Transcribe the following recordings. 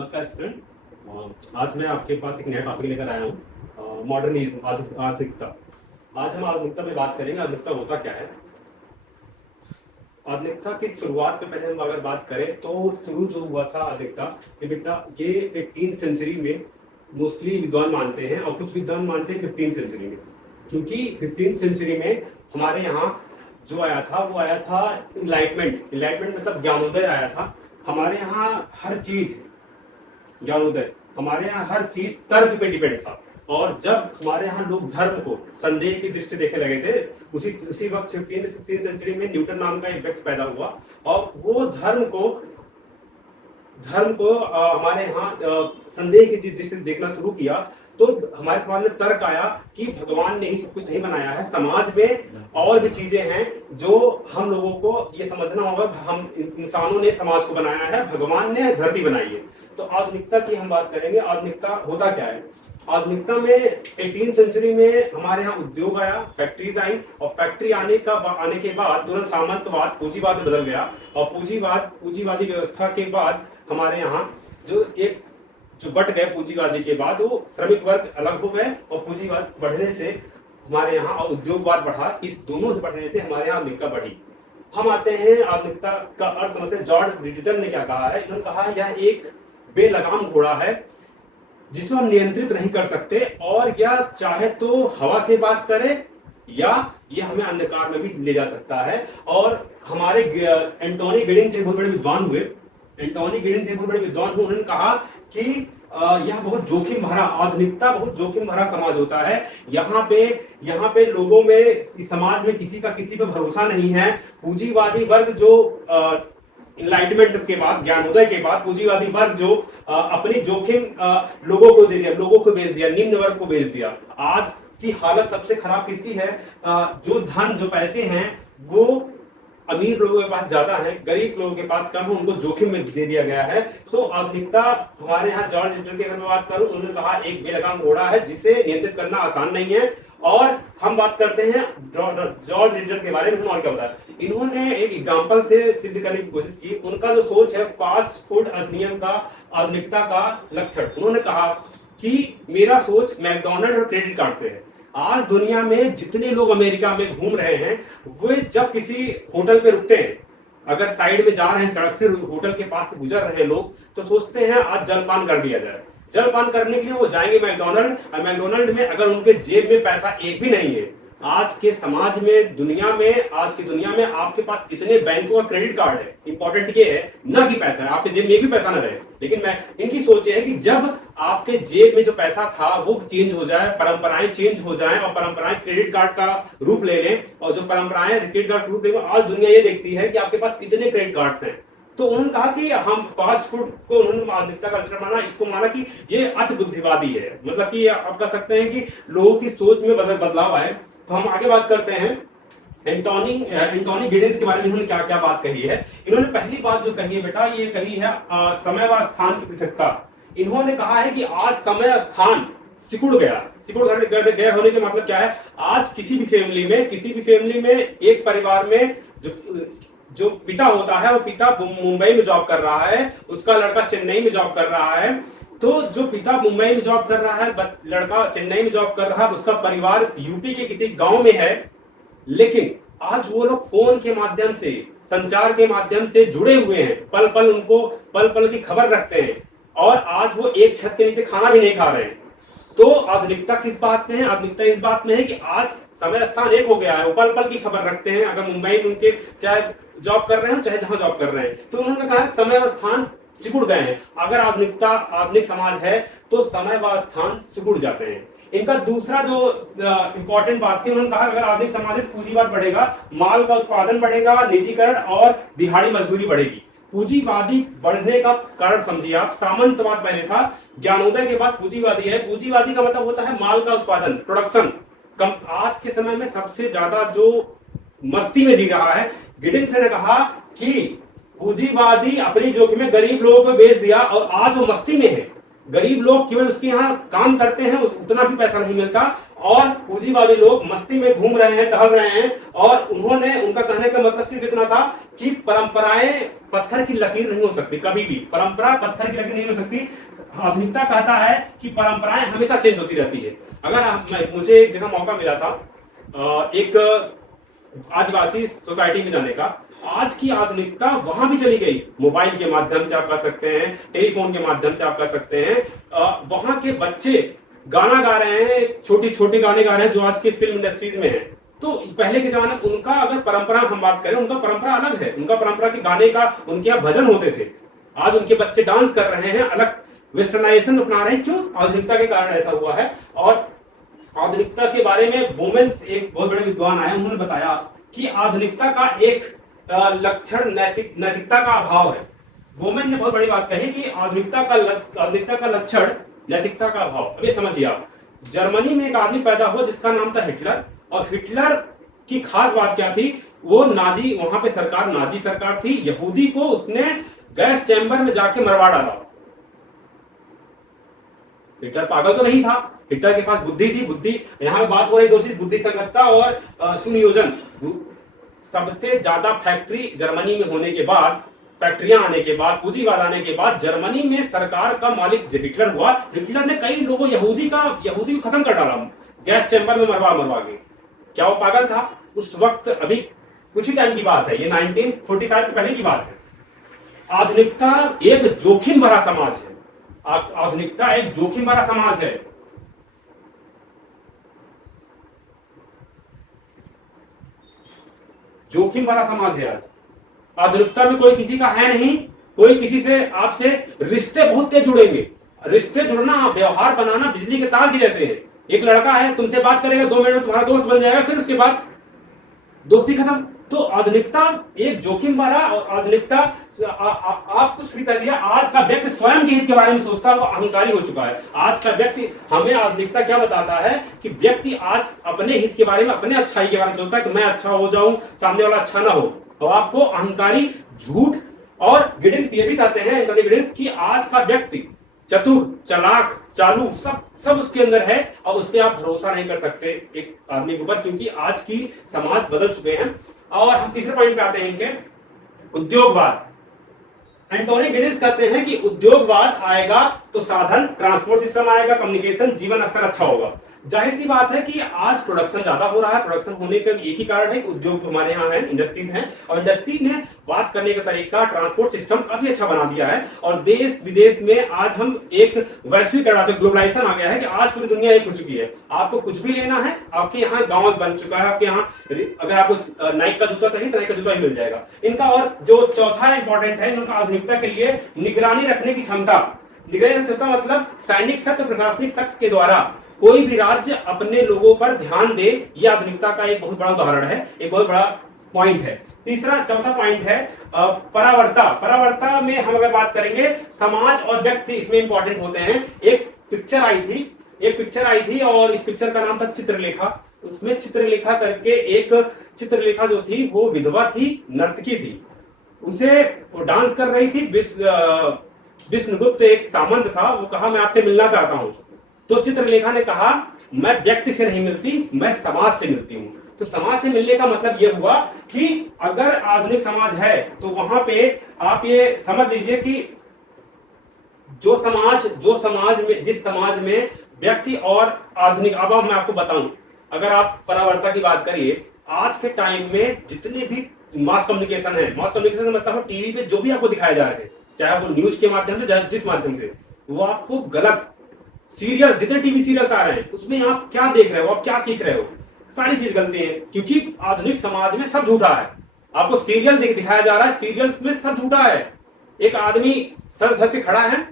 नमस्कार स्टूडेंट। आज मैं आपके पास एक नया टॉपिक लेकर आया हूँ, मॉडर्निज्म, आधुनिकता। आज हम आधुनिकता पे बात करेंगे। आधुनिकता होता क्या है? आधुनिकता की शुरुआत में पहले हम अगर बात करें तो शुरू जो हुआ था आधुनिकता, ये बेटा ये 18 सेंचुरी में मोस्टली विद्वान मानते हैं और कुछ विद्वान मानते हैं 15 सेंचुरी में, क्योंकि 15 सेंचुरी में हमारे यहाँ जो आया था वो आया था इनलाइटमेंट मतलब ज्ञानोदय आया था। हमारे यहाँ हर चीज ज्ञानोदय, हमारे यहाँ हर चीज तर्क पे डिपेंड था। और जब हमारे यहाँ लोग धर्म को संदेह की दृष्टि देखने लगे थे, उसी वक्त 15 सेंचुरी में न्यूटन नाम का एक व्यक्ति पैदा हुआ और वो धर्म को हमारे यहाँ संदेह की दृष्टि से देखना शुरू किया। तो हमारे समाज में तर्क आया कि भगवान ने ही सब कुछ नहीं बनाया है, समाज में और भी चीजें हैं जो हम लोगों को ये समझना होगा। हम इंसानों ने समाज को बनाया है, भगवान ने धरती बनाई है। तो आधुनिकता की हम बात करेंगे। आधुनिकता होता क्या है? आधुनिकता में 18 सेंचुरी में हमारे यहाँ उद्योग आया, फैक्ट्रीज आई और फैक्ट्री आने के बाद तुरंत सामंतवाद पूंजीवाद में बदल गया। और पूंजीवादी व्यवस्था के बाद हमारे यहाँ जो बट गए पूंजीवादी के बाद, वो श्रमिक वर्ग अलग हो गए और पूंजीवाद बढ़ने से हमारे यहाँ और उद्योगवाद बढ़ा। इस दोनों से बढ़ने से हमारे यहाँ आधुनिकता बढ़ी। हम आते हैं आधुनिकता का अर्थ समझते हैं। जॉर्ज रिटजन ने क्या कहा है? इन्होंने कहा यह एक बेलगाम घोड़ा है जिसको हम नियंत्रित नहीं कर सकते, और यह चाहे तो हवा से बात करे या यह हमें अंधकार में भी ले जा सकता है। और हमारे एंटोनी गिडिंग से बहुत बड़े विद्वान हुए, उन्होंने कहा कि यह बहुत जोखिम भरा, आधुनिकता बहुत जोखिम भरा समाज होता है। यहाँ पे लोगों में, समाज में किसी का किसी पे भरोसा नहीं है। पूंजीवादी वर्ग जो इनलाइटमेंट के बाद, ज्ञानोदय के बाद पूंजीवादी वर्ग जो अपनी जोखिम लोगों को बेच दिया, निम्न वर्ग को बेच दिया। आज की हालत सबसे खराब किसकी है? जो पैसे हैं वो अमीर लोगों के पास ज्यादा है, गरीब लोगों के पास कम है, उनको जोखिम में दे दिया गया है। तो आधुनिकता हमारे यहाँ जॉर्ज रिटजन की अगर मैं बात करूं तो उन्होंने कहा एक बेलगाम घोड़ा है जिसे नियंत्रित करना आसान नहीं है। और हम बात करते हैं जॉर्ज रिटजन के बारे में। उन्होंने क्या बताया? इन्होंने एक एग्जांपल से सिद्ध करने की कोशिश की। उनका जो सोच है फास्ट फूड अधिनियम का आधुनिकता का लक्षण। उन्होंने कहा कि मेरा सोच मैकडॉनल्ड और क्रेडिट कार्ड से है। आज दुनिया में जितने लोग अमेरिका में घूम रहे हैं, वे जब किसी होटल पे रुकते हैं, अगर साइड में जा रहे हैं, सड़क से होटल के पास से गुजर रहे हैं लोग, तो सोचते हैं आज जलपान कर लिया जाए। जलपान करने के लिए वो जाएंगे मैकडॉनल्ड, और मैकडॉनल्ड में अगर उनके जेब में पैसा एक भी नहीं है। आज के समाज में, आज की दुनिया में आपके पास कितने बैंकों का क्रेडिट कार्ड है, इंपॉर्टेंट ये है ना कि पैसा है, आपके जेब में एक भी पैसा ना रहे। लेकिन इनकी सोच है कि जब आपके जेब में जो पैसा था वो चेंज हो जाए, परंपराएं चेंज हो जाएं और परंपराएं क्रेडिट कार्ड का रूप ले लें, और जो परंपराएं क्रेडिट कार्ड का रूप ले लें। आज दुनिया ये देखती है कि आपके पास कितने क्रेडिट कार्ड्स हैं। तो उन्होंने कहा कि हम फास्ट फूड को, उन्होंने आधुनिकता का लक्षण माना, इसको माना कि ये अति बुद्धिवादी है, मतलब कि आप कह सकते हैं कि लोगों की सोच में बदलाव आए। तो हम आगे बात करते हैं एंटोनी गिडिंस के बारे में। इन्होंने क्या क्या बात कही है? इन्होंने पहली बात जो कही है बेटा, ये कही है समय व स्थान की पृथकता। इन्होंने कहा है कि आज समय स्थान सिकुड़ गया होने के मतलब क्या है? आज किसी भी फैमिली में एक परिवार में जो पिता होता है, वो पिता मुंबई में जॉब कर रहा है, उसका लड़का चेन्नई में जॉब कर रहा है। तो जो पिता मुंबई में जॉब कर रहा है, लड़का चेन्नई में जॉब कर रहा है, उसका परिवार यूपी के किसी गांव में है, लेकिन आज वो लोग फोन के माध्यम से, संचार के माध्यम से जुड़े हुए हैं। पल पल की खबर रखते हैं, और आज वो एक छत के नीचे खाना भी नहीं खा रहे हैं। तो आधुनिकता किस बात में है? आधुनिकता इस बात में है कि आज समय स्थान एक हो गया है, वो पल पल की खबर रखते हैं, अगर मुंबई में उनके चाहे जॉब कर रहे हैं चाहे जहां जॉब कर रहे हैं। तो उन्होंने कहा समय और स्थान सिकुड़ गए हैं। अगर आधुनिक समाज है तो समय व स्थान सिकुड़ जाते हैं। इनका दूसरा जो इंपॉर्टेंट बात थी, उन्होंने कहा अगर आधुनिक समाज है तो पूंजीवाद बढ़ेगा, माल का उत्पादन बढ़ेगा, निजीकरण और दिहाड़ी मजदूरी बढ़ेगी। पूंजीवादी बढ़ने का कारण समझिए आप। सामंतवाद पहले था, ज्ञानोदय के बाद पूंजीवादी है। पूंजीवादी का मतलब होता है माल का उत्पादन, प्रोडक्शन। आज के समय में सबसे ज्यादा जो मस्ती में जी रहा है, गिडिंग्स ने कहा कि पूंजीवादी अपनी जोखिम में गरीब लोगों को बेच दिया और आज वो मस्ती में है। गरीब लोग केवल उसके यहाँ काम करते हैं, उतना भी पैसा नहीं मिलता, और पूंजीवादी लोग मस्ती में घूम रहे हैं, टहल रहे हैं। और उन्होंने, उनका कहने का मतलब सिर्फ इतना था कि परंपराएं पत्थर की लकीर नहीं हो सकती, कभी भी परंपरा पत्थर की लकीर नहीं हो सकती। आधुनिकता कहता है कि परंपराएं हमेशा चेंज होती रहती है। अगर मुझे एक जगह मौका मिला था एक आदिवासी सोसाइटी में जाने का, आज की आधुनिकता वहां भी चली गई। मोबाइल के माध्यम से आप कर सकते हैं, टेलीफोन के माध्यम से आप कर सकते हैं। वहां के बच्चे गाना गा रहे हैं, छोटे छोटे गाने गा रहे हैं जो आज के फिल्म इंडस्ट्रीज में है। तो पहले के जमाने में उनका अगर परंपरा हम बात करें, उनका परंपरा अलग है, उनका परंपरा के गाने का, उनके यहाँ भजन होते थे। आज उनके बच्चे डांस कर रहे हैं, अलग वेस्टर्नाइजेशन अपना रहे हैं। क्यों? आधुनिकता के कारण ऐसा हुआ है। और आधुनिकता के बारे में वुमेन्स, एक बहुत बड़े विद्वान आए, उन्होंने बताया कि आधुनिकता का एक लक्षण नैतिकता का अभाव है। वुमेन ने बहुत बड़ी बात कही कि आधुनिकता का लक्षण नैतिकता का अभाव। अभी समझिए आप, जर्मनी में एक आदमी पैदा हुआ जिसका नाम था हिटलर, और हिटलर की खास बात क्या थी, वो नाजी, वहां पे सरकार नाजी सरकार थी। यहूदी को उसने गैस चैम्बर में जाके मरवा डाला। हिटलर पागल तो नहीं था, हिटलर के पास बुद्धि थी। बुद्धि, यहाँ पे बात हो रही दोषी बुद्धि संगतता और सुनियोजन। सबसे ज्यादा फैक्ट्री जर्मनी में होने के बाद, फैक्ट्रियां आने के बाद, पूंजीवाद आने के बाद, जर्मनी में सरकार का मालिक हिटलर हुआ। हिटलर ने कई लोगों, यहूदी को खत्म कर डाला गैस चैम्बर में मरवा के। क्या वो पागल था उस वक्त? अभी कुछ ही टाइम की बात है, ये 1945 के पहले की बात है। आधुनिकता एक जोखिम भरा समाज है। आधुनिकता एक जोखिम भरा समाज है। जोखिम भरा समाज है आज। आधुनिकता में कोई किसी का है नहीं, कोई किसी से, आपसे रिश्ते बहुत तेज जुड़ेंगे। रिश्ते जुड़ना, व्यवहार बनाना बिजली के तार के जैसे है। एक लड़का है, तुमसे बात करेगा, 2 मिनट में तुम्हारा दोस्त बन जाएगा, फिर उसके बाद दोस्ती खत्म। तो आधुनिकता एक जोखिम भरा, और आधुनिकता आप कुछ भी कर लिया, आज का व्यक्ति स्वयं के हित के बारे में सोचता है, वो अहंकारी हो चुका है। आज का व्यक्ति, हमें आधुनिकता क्या बताता है कि व्यक्ति आज अपने हित के बारे में, अपने अच्छाई के बारे में सोचता है कि मैं अच्छा हो जाऊं, सामने वाला अच्छा ना हो। तो आपको अहंकारी, झूठ और गिडिंग्स ये भी कहते हैं, गिडिंग्स, कि आज का व्यक्ति चतुर, चालाक, चालू, सब उसके अंदर है, और उस पर आप भरोसा नहीं कर सकते एक आदमी के ऊपर, क्योंकि आज की समाज बदल चुके हैं। और हम तीसरे पॉइंट पे आते हैं इनके, उद्योगवाद। एंटोनी गिडिंग्स कहते हैं कि उद्योगवाद आएगा तो साधन, ट्रांसपोर्ट सिस्टम आएगा, कम्युनिकेशन, जीवन स्तर अच्छा होगा। जाहिर सी बात है कि आज प्रोडक्शन ज्यादा हो रहा है। प्रोडक्शन होने का एक ही कारण है कि उद्योग हमारे यहाँ है, इंडस्ट्रीज हैं, और इंडस्ट्री ने बात करने का तरीका, ट्रांसपोर्ट सिस्टम काफी अच्छा बना दिया है। और देश विदेश में आज हम एक वैश्विक ग्लोबलाइजेशन आ गया है कि आज पूरी दुनिया एक हो चुकी है। आपको कुछ भी लेना है, आपके यहाँ गांव बन चुका है, आपके यहाँ अगर आपको नाइक का जूता चाहिए तो नाइक का जूता ही मिल जाएगा इनका। और जो चौथा इंपॉर्टेंट है इनका आधुनिकता के लिए, निगरानी रखने की क्षमता। निगरानी रखने की क्षमता मतलब सैनिक शक्ति, प्रशासनिक शक्ति के द्वारा कोई भी राज्य अपने लोगों पर ध्यान दे, यह आधुनिकता का एक बहुत बड़ा उदाहरण है, एक बहुत बड़ा पॉइंट है। चौथा पॉइंट है परावर्ता। परावर्ता में हम अगर बात करेंगे, समाज और व्यक्ति इसमें इंपॉर्टेंट होते हैं। एक पिक्चर आई थी और इस पिक्चर का नाम था चित्रलेखा। उसमें चित्रलेखा करके एक चित्रलेखा जो थी वो विधवा थी, नर्तकी थी, उसे वो डांस कर रही थी। विष्णुगुप्त एक सामंत था, वो कहा मैं आपसे मिलना चाहता हूं। तो चित्रलेखा ने कहा मैं व्यक्ति से नहीं मिलती, मैं समाज से मिलती हूं। तो समाज से मिलने का मतलब यह हुआ कि अगर आधुनिक समाज है तो वहां पे आप ये समझ लीजिए कि जिस समाज में व्यक्ति और आधुनिक, अब मैं आपको बताऊं, अगर आप परावर्ता की बात करिए, आज के टाइम में जितने भी मास कम्युनिकेशन है, मास कम्युनिकेशन मतलब हो टीवी पे जो भी आपको दिखाया जा रहा है, चाहे वो न्यूज के माध्यम से, चाहे जिस माध्यम से, वो आपको गलत सीरियल, जितने टीवी सीरियल्स आ रहे हैं उसमें आप क्या देख रहे हो, आप क्या सीख रहे हो, सारी चीज गलती है। क्योंकि आधुनिक समाज में सब झूठा है। आपको सीरियल दिखाया जा रहा है, सीरियल्स में सब झूठा है। एक आदमी सर धर के खड़ा है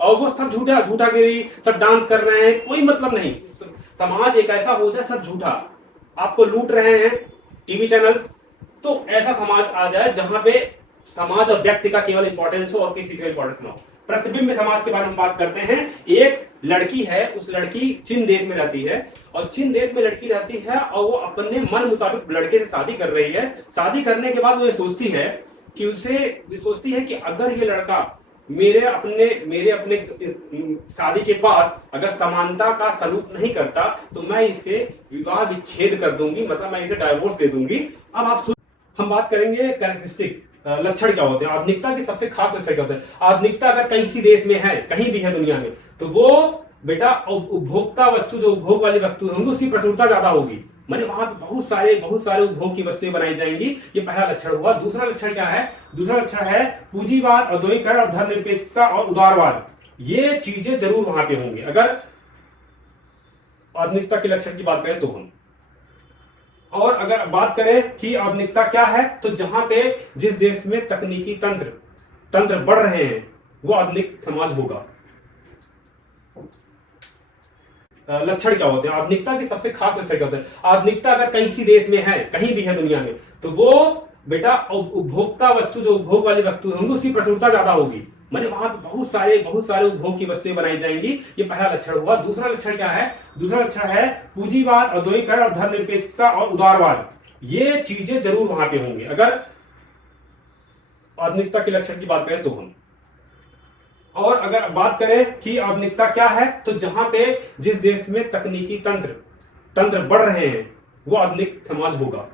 और वो सब झूठागिरी, सब डांस कर रहे हैं, कोई मतलब नहीं। समाज एक ऐसा हो जाए सब झूठा, आपको लूट रहे हैं टीवी चैनल्स। तो ऐसा समाज आ जाए जहां पे समाज और व्यक्ति का केवल इंपॉर्टेंस हो और किसी का इंपॉर्टेंस ना हो। प्रतिबिंब समाज के बारे में बात करते हैं। एक लड़की है, उस लड़की चीन देश में रहती है, और चीन देश में लड़की रहती है और वो अपने मन मुताबिक लड़के से शादी कर रही है। शादी करने के बाद वो ये सोचती है कि अगर ये लड़का मेरे अपने शादी के बाद अगर समानता का सलूक नहीं करता तो मैं इसे विवाह विच्छेद कर दूंगी, मतलब मैं इसे डाइवोर्स दे दूंगी। अब हम बात करेंगे कैरेक्टरिस्टिक, लक्षण क्या होते हैं, आधुनिकता के सबसे खास लक्षण क्या होते हैं। आधुनिकता अगर किसी देश में है, कहीं भी है दुनिया में, तो वो बेटा उपभोक्ता वस्तु, जो उपभोग वाली वस्तु होंगी उसकी प्रचुरता ज्यादा होगी, माने वहां पे बहुत सारे उपभोग की वस्तुएं बनाई जाएंगी। ये पहला लक्षण हुआ। दूसरा लक्षण क्या है? दूसरा लक्षण है पूंजीवाद, औद्योगिकरण और धर्मनिरपेक्षता और उदारवाद। ये चीजें जरूर वहां पे होंगी अगर आधुनिकता के लक्षण की बात करें तो हम। और अगर बात करें कि आधुनिकता क्या है, तो जहां पे जिस देश में तकनीकी तंत्र बढ़ रहे हैं वो आधुनिक समाज होगा। लक्षण क्या होते हैं, आधुनिकता के सबसे खास लक्षण क्या होते हैं। आधुनिकता अगर किसी देश में है, कहीं भी है दुनिया में, तो वो बेटा उपभोक्ता वस्तु, जो उपभोग वाली वस्तु होंगी उसकी प्रचुरता ज्यादा होगी, माने वहां पे बहुत सारे उपभोग की वस्तुएं बनाई जाएंगी। ये पहला लक्षण हुआ। दूसरा लक्षण क्या है? दूसरा लक्षण है पूंजीवाद, औद्योगिकरण और धर्मनिरपेक्षता और उदारवाद। ये चीजें जरूर वहां पे होंगे अगर आधुनिकता के लक्षण की बात करें तो हम। और अगर बात करें कि आधुनिकता क्या है, तो जहां पे जिस देश में तकनीकी तंत्र बढ़ रहे हैं वो आधुनिक समाज होगा।